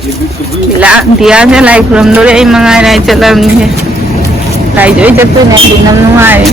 दिया से लाई खुरमदोरे आई मंगाई लाई चलमनी लाई जोई चत्तुने दिनम नुंगाई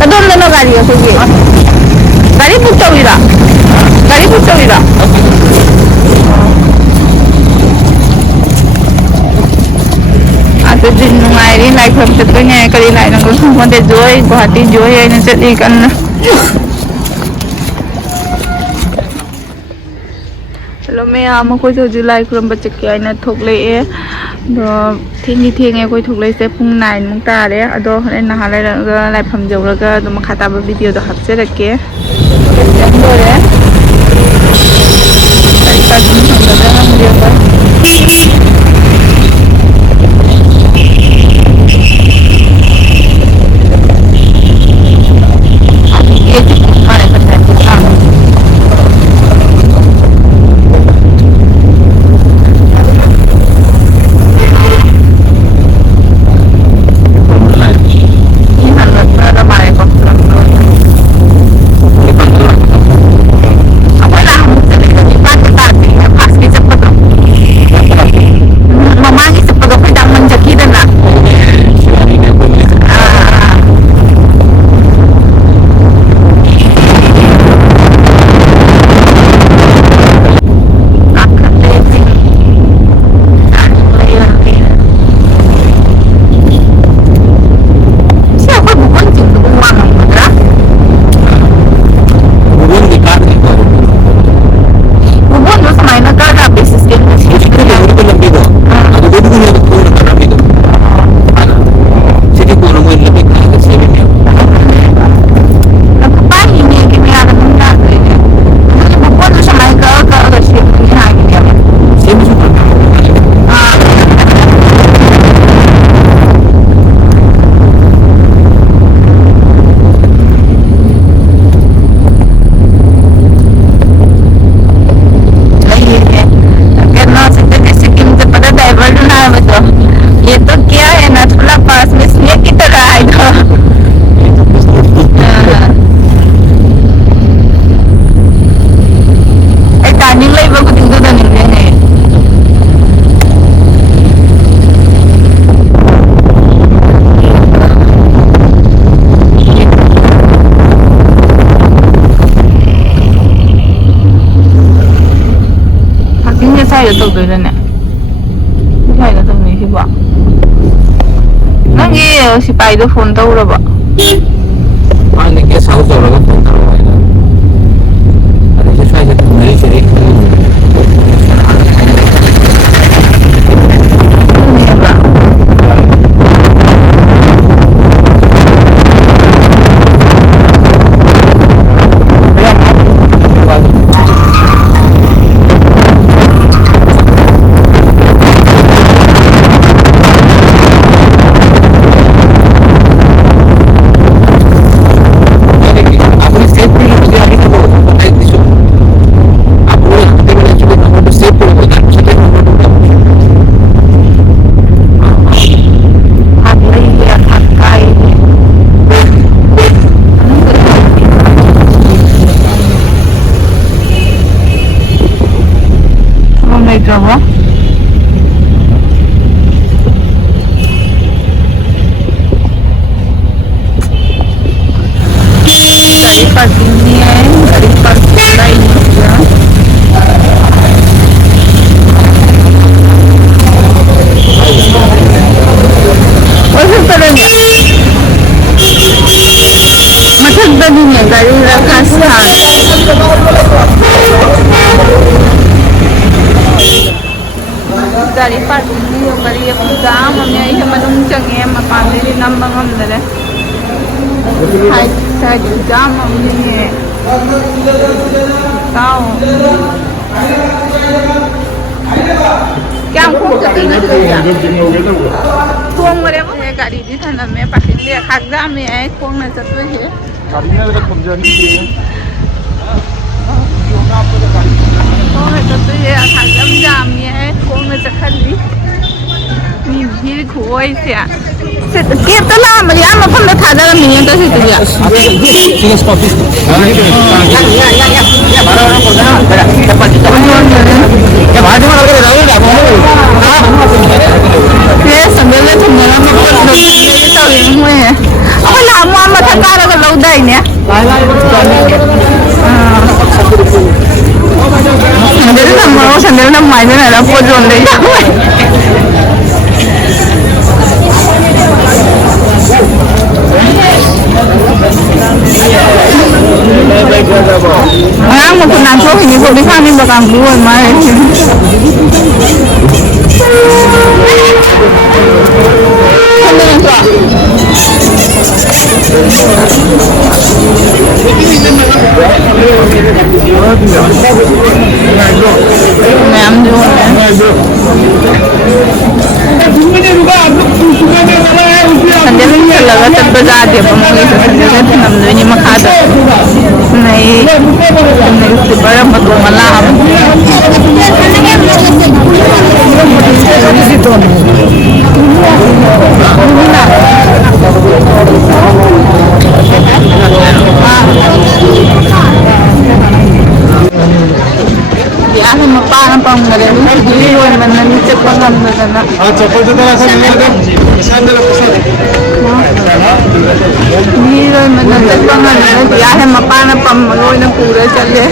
कदोमदनो गाड़ी अखोगी गाड़ी बुक तौइरा आते दिन नुंगाई लाई खुरम चत्तुने करी लाई नंगो खंगोंदे जोई गुवाहाटी जोई आइना चली कन्ना हेलो मैं आम कोई तो जुलाई खुरम बच्चे आइना थोकले थेंगे कोई थोकले से पुंग 9 मुंग तारे अदो हरे नहा लाइफम जौरगा अदो मखा ताबा वीडियो दो हापचरके लोरे 사이가 또 그러네. 사이가 또 미시 봐. नंगे सिपाही तो फोन तो उड़ा बा आने के साउथ वाला का फोन करो भाई ना अरे जो शायद मेरी शरीक Coba dari parking ini ya, dari parking lain ya. Masuk tadi nih dari Rakasa. गाड़ी पार्किंग नहीं हो करी है जाम हमने ये मनुम चंगे मकान में नंबर हम दे हाय साइड जाम हमने ये ताऊ क्या हमको जल्दी नहीं चाहिए कौन मरे वो है गाड़ी दी था ना मैं पार्किंग ले खाजा में है कौन ना चलते है गाड़ी में तो कम जानी है कौन है चलते है खाजा में जाम में है कौन ना चखलीมีพี่คุยเสียเสร็จเก็บตลาดมาย่ามาพันละทาจะมีเงินตัวสิตัวSini stop this. Ya baru orang kerja. Cepat cepat. Ya baru orang kerja. Mau sandal na mai na la po jon dei ta. Ang mo kun nang so ni ko di kami bakang buwan mai. Ano yan to? Ma'am doon Sandali talaga tagbagati pa mga isa sandali tinamdoy ni Makada nag-istibar ang patungan lang di akin maparang pang malalim hindi yun man nanicip pa nga na hindi yun man nanicip pa nga di akin maparang pang maloy ng pura chale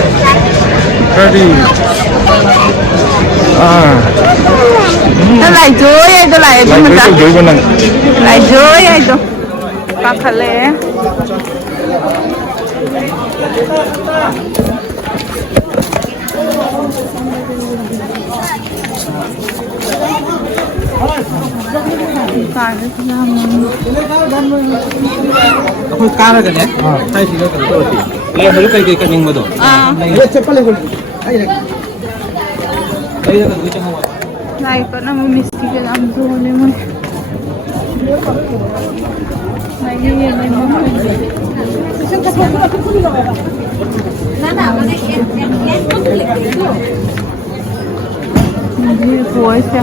nó lại chuối ấy, tôi lại mình ta lại chuối ấy tôi cá khá lẽ Aku kalah kan ya? Saya sih kan tu. Lain dulu kayak ikan yang bodoh. Cepat lagi. Ayo. Ayo kan kita mau. Này có năm miski cái làm rồi này mà này như này mà như cuối xe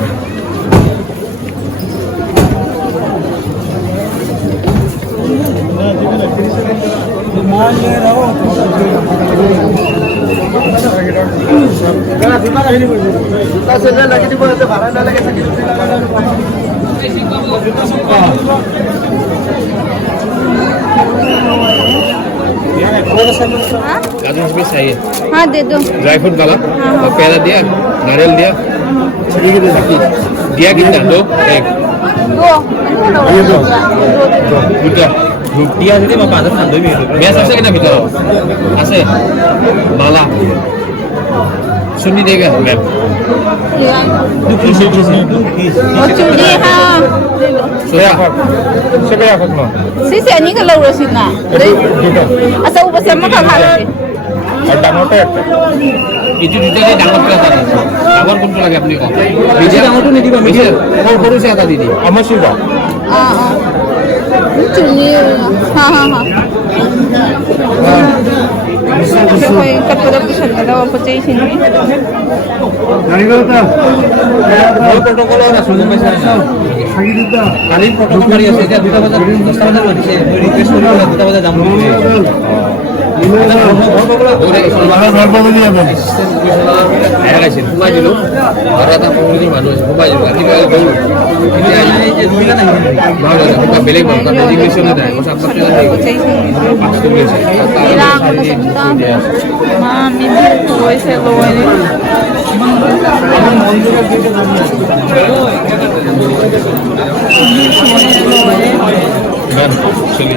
गाजर भी चाहिए हाँ दे दो dry fruit वाला और पेड़ा दिया नारियल दिया दिया कितना दो एक দুটা Dia jadi mau pasang satu minggu. biasa saya kena bicara ase malah सुनी देगा मैम और चूड़ी हाँ सोया सोया खत्म सीसे नहीं कर लो रसी ना ऐसा ऊपर से मत खा लो अड्डा मोटा itu duta dia dapat kelihatan dapat pun lagi apni ko bija Itu nih di bawah. bisa mau baru saya tadi di Amat sih dah. चुन्नी हाँ हाँ हाँ कोई कपड़ा पसंद है वो पचाई sini Nani kata? Mau protokol ada sudah macam mana? Lagi duta. Kali protokol Maria saja duta pada 10 tahun lalu saya request kori orang duta pada jam ini. saya kasih rumah dulu orang tak mau ini manusia rumah juga nanti kalau baru ini aja Bilang lagi. baru ada bukan beli baru kan jadi mission ada nggak usah pakai lagi पचाई sini pasti bisa bilang ko na sa mga mami ko sa loy dan sini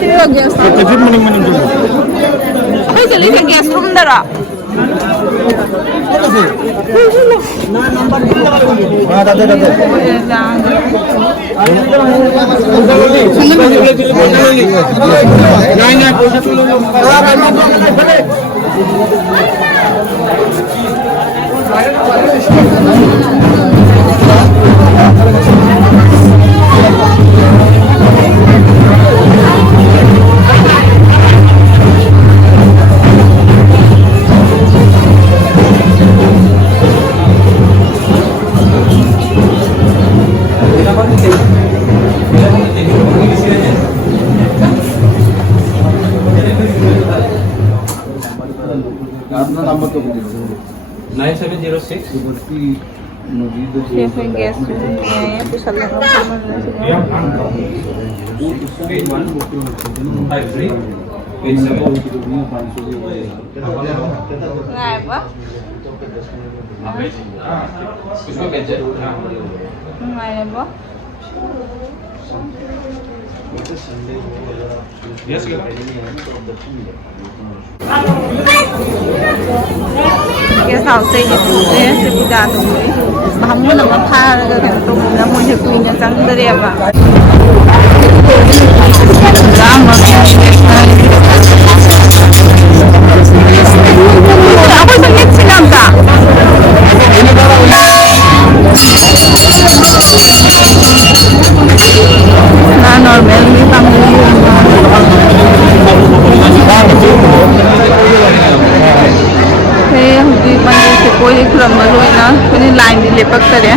Sino guest? Kejut mending dulu. Ay, dali ka guest room dara. Tadi. আপনার number তো বলুন 9706 Siya yung guest room niya. Ito sa lang ang naman na siguro. 8153 Ngài quá. Ngài này quá. Cái sao xây dựng thế sẽ bị đá tụi mà không muốn là nó tha cái tụi nó muốn thì quỳ nó trắng cái đẹp à. Đó mà aku sakit silam tak? Nah normal ni panggil. Hey, di panggil sekolah di kurang malu na. Kini line di lepak tadi.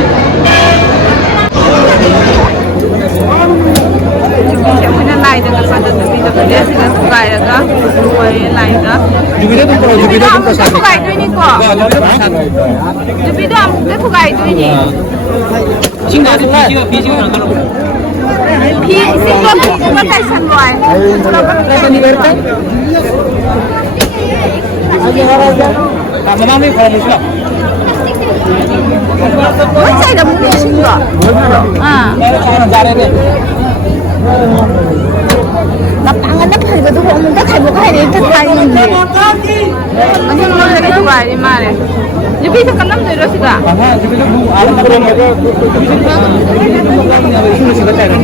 Siapa line dengan pada tu dia sudah bukai dah, bukai line dah. Jupiter tu pasal. Bukai tu ini kok. Jupiter dia bukai tu ini. Singgah tu pisau nak kalau. Singgah tak sampai. Kalau ni berapa? Mama ni kalau muslim. Macam dah mungkin singgah. Lapangan na kaya ba mo ka kaya mo kaya ito tayo hindi. Ano mo lagi ito ba ni mare? Jadi sa kanam dito sila. Jadi tu alam ko lang ako. Sulit sila tayo.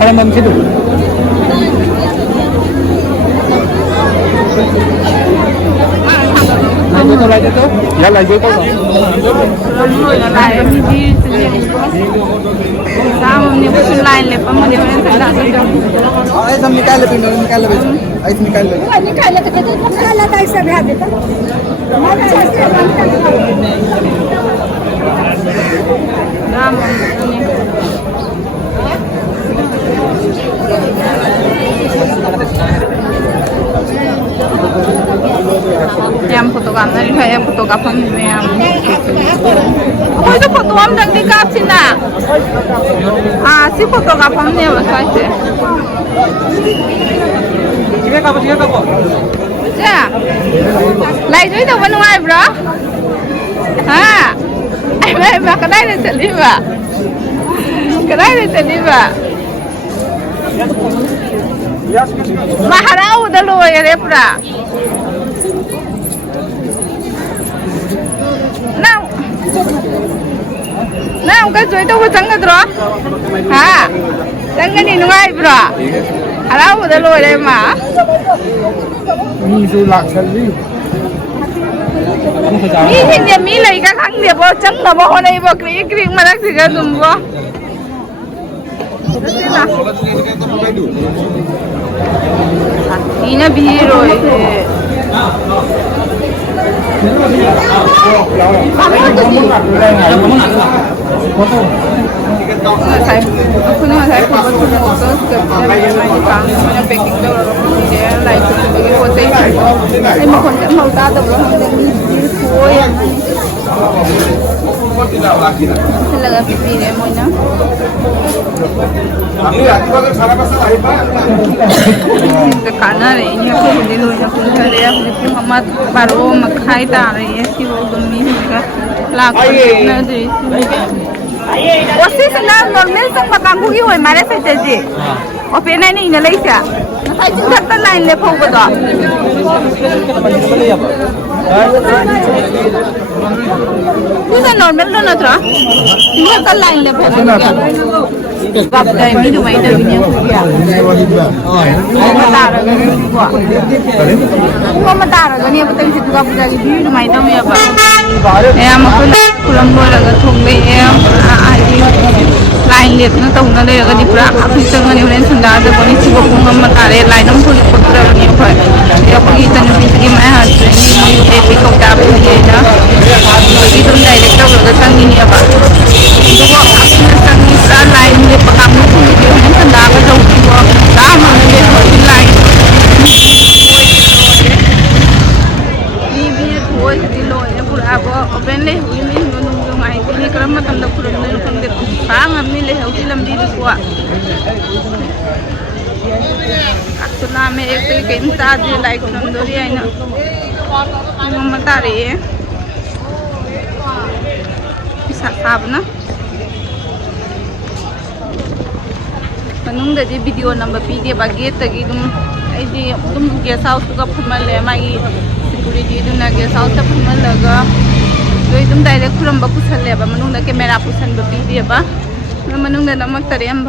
Alam mo sido. Lagi tu lagi tu. Ya lagi tu. Lagi ni Sama ni pun lain lepas mana orang sedar sedar. Ay, sam निकाल ले पिनो निकाल ले बेटा. आई निकाल ले. Nikah lah kita tu salah tak isa berhad itu. Mana saya Nama ni. Yang fotografer ni yang fotografer ni yang. Oh itu foto am dah dikap sini. Si fotografer ni apa sahaja. Jika kamu. Ya. Lai tu itu mana mai bro? Ha. Ai mai kedai ni seliba. Kedai ni seliba. Maharau dah lu ya repra. Nah, cái chuối đâu có trắng cái đó, hả? Trắng cái gì nó ngay bro? À đâu có lôi đây mà? Mi du lạc chân đi. Mi thì nhà mi lấy cái khăn đẹp bao trắng là bao này bao kiri mà đang gì cái dùng bao? Ini biru ini. Saya, aku ni saya pun betul betul kerja di bank, mana packing tu orang dia, like sebagai hotel. Saya makan kat hotel tu orang dia ni kuih. Saya lagi pergi ni mana? Kanan ini aku di luar aku cari aku di Muhammad baru makai dah ni, si orang ni juga laku nanti. Wasi senang normal sang makan bugi hoy mare sa jaji. Open na ni inalay siya. Nasay jingat na line le phone ko to. Kusa normal lo na tra. Jingat na line le phone ko. Gap dai mi du mai da ni ko ya. Mata ra ga ni ko. Ko mata ra ga ni ba tai si gap da ni du mai da me ba. Em ko kulam lo la ga thong le em. Lain lihat na tahu na deh kalau di perak aku itu kan ni orang senda ada kau ni si bapak mama tarik lain orang pun putra ni apa dia pergi tanah pergi mana hasil ni mau tapi kau tak boleh je begitu direct kau berdatang ini apa itu kau aku datang ni perak lain dia pegang ni pun dia orang senda ada tahu kau dah mana dia lain ni biar kau di luar ni perak kau open leh ini ini kerana tanda kurang ni tanda pang amni leh uti lam di kuat. चुला में एक तो कहीं charge like Nandori आई ना ममता रे साब ना मनूंगददी वीडियो नंबर पीदे गेट तगी गेस्ट हाउस का फुमले मागी सिक्योरिटी गेस्ट हाउस फुमलगा डायरेक्ट खुरम पुसलेब कैमेरा पुसन पीदेब मनूंग नमक तरेम